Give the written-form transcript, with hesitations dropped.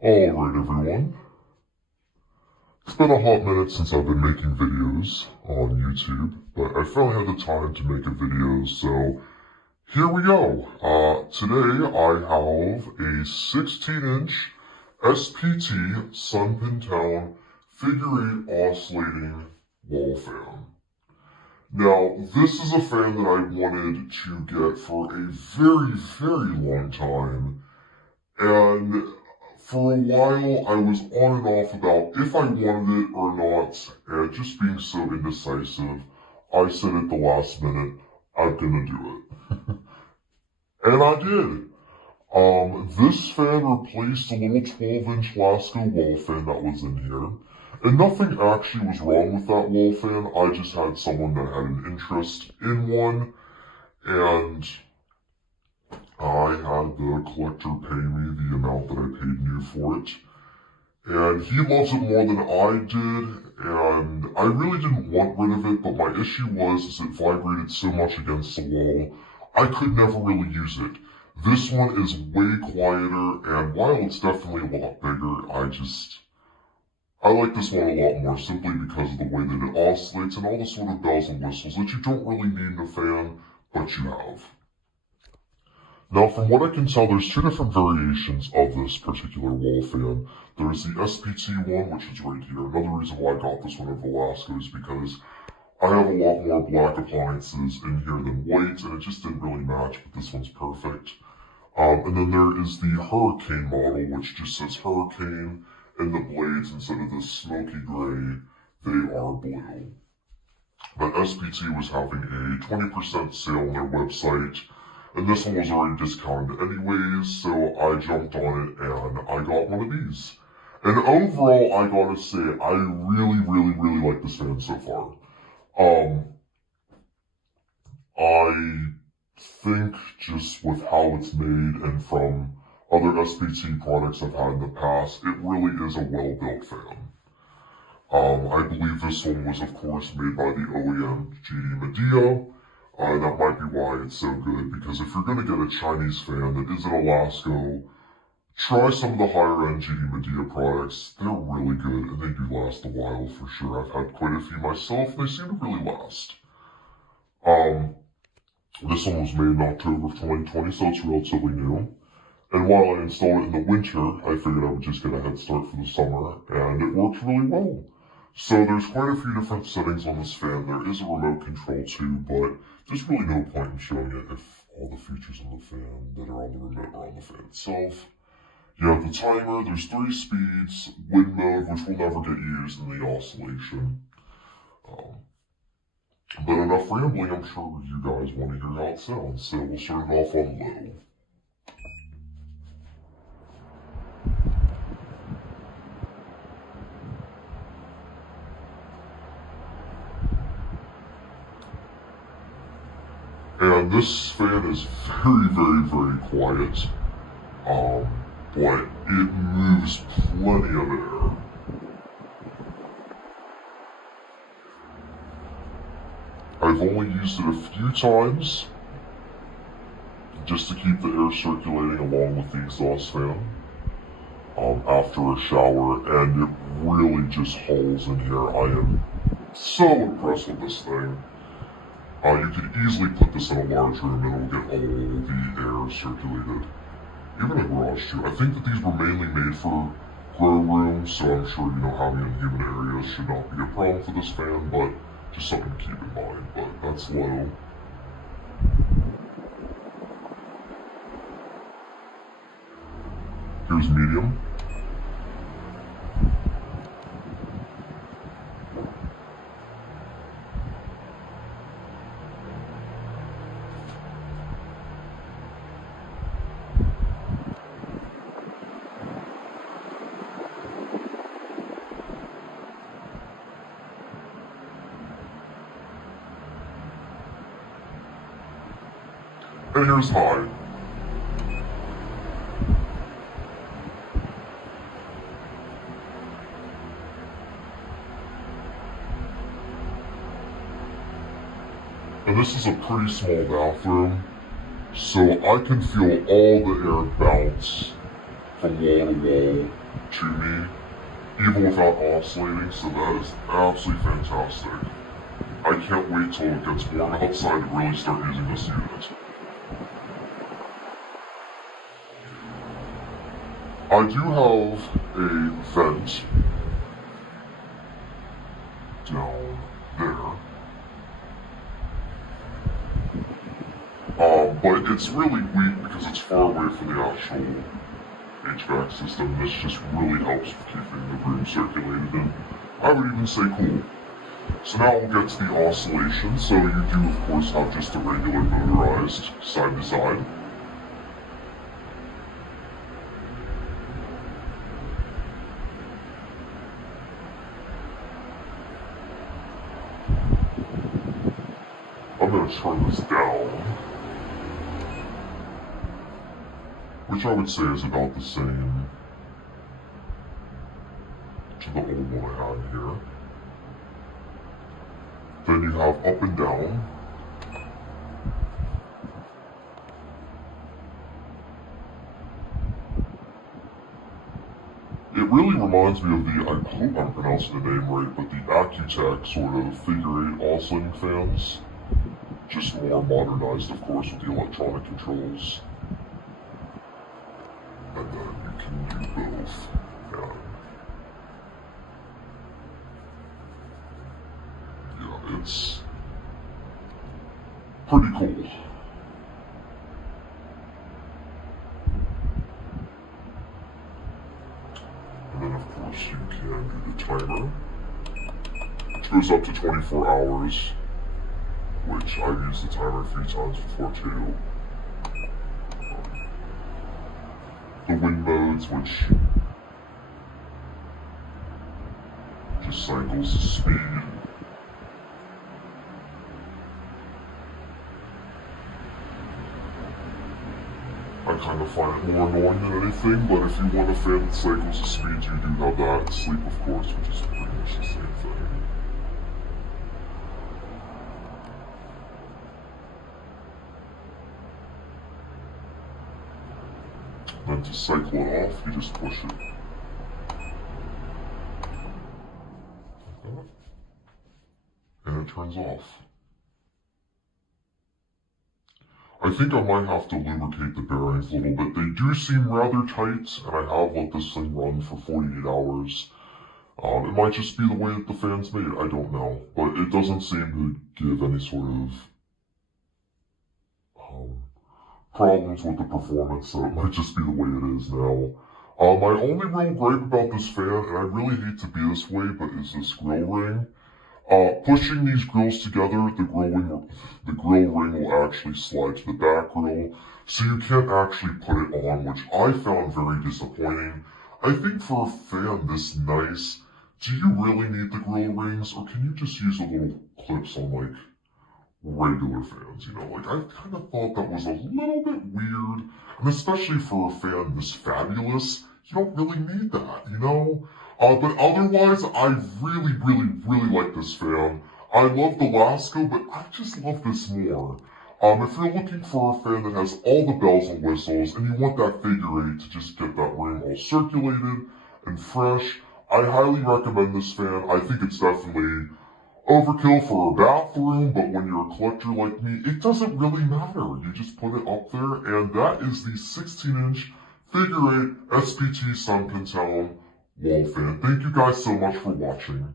Alright everyone, it's been a hot minute since I've been making videos on YouTube, but I finally had the time to make a video, so here we go. Today I have a 16-inch SPT Sunpentown figure 8 oscillating wall fan. Now, this is a fan that I wanted to get for a very, very long time, and for a while, I was on and off about if I wanted it or not, and just being so indecisive, I said at the last minute, I'm gonna do it. And I did. This fan replaced a little 12-inch Lasco wall fan that was in here. And nothing actually was wrong with that wall fan, I just had someone that had an interest in one, and I had the collector pay me the amount that I paid new for it. And he loves it more than I did, and I really didn't want rid of it, but my issue was it vibrated so much against the wall, I could never really use it. This one is way quieter, and while it's definitely a lot bigger, I like this one a lot more simply because of the way that it oscillates and all the sort of bells and whistles that you don't really need in a fan, but you have. Now, from what I can tell, there's two different variations of this particular wall fan. There's the SPT one, which is right here. Another reason why I got this one over the Lasco is because I have a lot more black appliances in here than white, and it just didn't really match, but this one's perfect. And then there is the Hurricane model, which just says Hurricane, and the blades, instead of this smoky gray, they are blue. But SPT was having a 20% sale on their website, and this one was already discounted anyways, so I jumped on it and I got one of these. And overall, I gotta say, I really like this fan so far. I think just with how it's made and from other SPT products I've had in the past, it really is a well-built fan. I believe this one was, of course, made by the OEM GD Medea. That might be why it's so good, because if you're going to get a Chinese fan that isn't a Lasco, try some of the higher-end GD Medea products. They're really good, and they do last a while for sure. I've had quite a few myself, and they seem to really last. This one was made in October of 2020, so it's relatively new. And while I installed it in the winter, I figured I would just get a head start for the summer, and it worked really well. So there's quite a few different settings on this fan. There is a remote control too, but there's really no point in showing it if all the features on the fan that are on the remote are on the fan itself. You have the timer, there's 3 speeds, wind mode, which will never get used in the oscillation. But enough rambling, I'm sure you guys want to hear how it sounds, so we'll start it off on low. And this fan is very quiet, but it moves plenty of air. I've only used it a few times, just to keep the air circulating along with the exhaust fan, after a shower, and it really just hauls in here. I am so impressed with this thing. You could easily put this in a large room and it'll get all the air circulated. Even a garage too. I think that these were mainly made for grow rooms, so I'm sure, having in humid areas should not be a problem for this fan, but just something to keep in mind. But that's low. Here's medium. And here's high. And this is a pretty small bathroom, so I can feel all the air bounce from wall to wall to me, even without oscillating, so that is absolutely fantastic. I can't wait till it gets warm outside to really start using this unit. I do have a vent down there. But it's really weak because it's far away from the actual HVAC system. This just really helps with keeping the room circulated, and I would even say cool. So now we'll get to the oscillation. So you do, of course, have just a regular motorized side to side. I'm going to turn this down, which I would say is about the same to the old one I had here. Then you have up and down. It really reminds me of the, I hope I'm pronouncing the name right, but the Accutech sort of figure 8 oscillating fans. Just more modernized, of course, with the electronic controls. And then you can do both. Yeah, it's pretty cool. And then, of course, you can do the timer, which goes up to 24 hours, which I've used the timer a few times before too. The wind modes, which just cycles the speed. I kind of find it more annoying than anything, but if you want a fan that cycles the speed, you do have that. Sleep, of course, which is pretty much the same thing. Then to cycle it off, you just push it. Like that. And it turns off. I think I might have to lubricate the bearings a little bit. They do seem rather tight, and I have let this thing run for 48 hours. It might just be the way that the fan's made, I don't know. But it doesn't seem to give any sort of problems with the performance, so it might just be the way it is now. My only real gripe about this fan, and I really hate to be this way, but is this grill ring. Pushing these grills together, the grill ring will actually slide to the back grill, so you can't actually put it on, which I found very disappointing. I think for a fan this nice, do you really need the grill rings, or can you just use the little clips on, like, regular fans, you know? Like, I kind of thought that was a little bit weird, and especially for a fan this fabulous, you don't really need that, you know? But otherwise, I really, really, really like this fan. I love the Lasco, but I just love this more. If you're looking for a fan that has all the bells and whistles, and you want that figure 8 to just get that room all circulated and fresh, I highly recommend this fan. I think it's definitely overkill for a bathroom, but when you're a collector like me, it doesn't really matter. You just put it up there, and that is the 16-inch figure 8 SPT Sunpentown wall fan. Thank you guys so much for watching.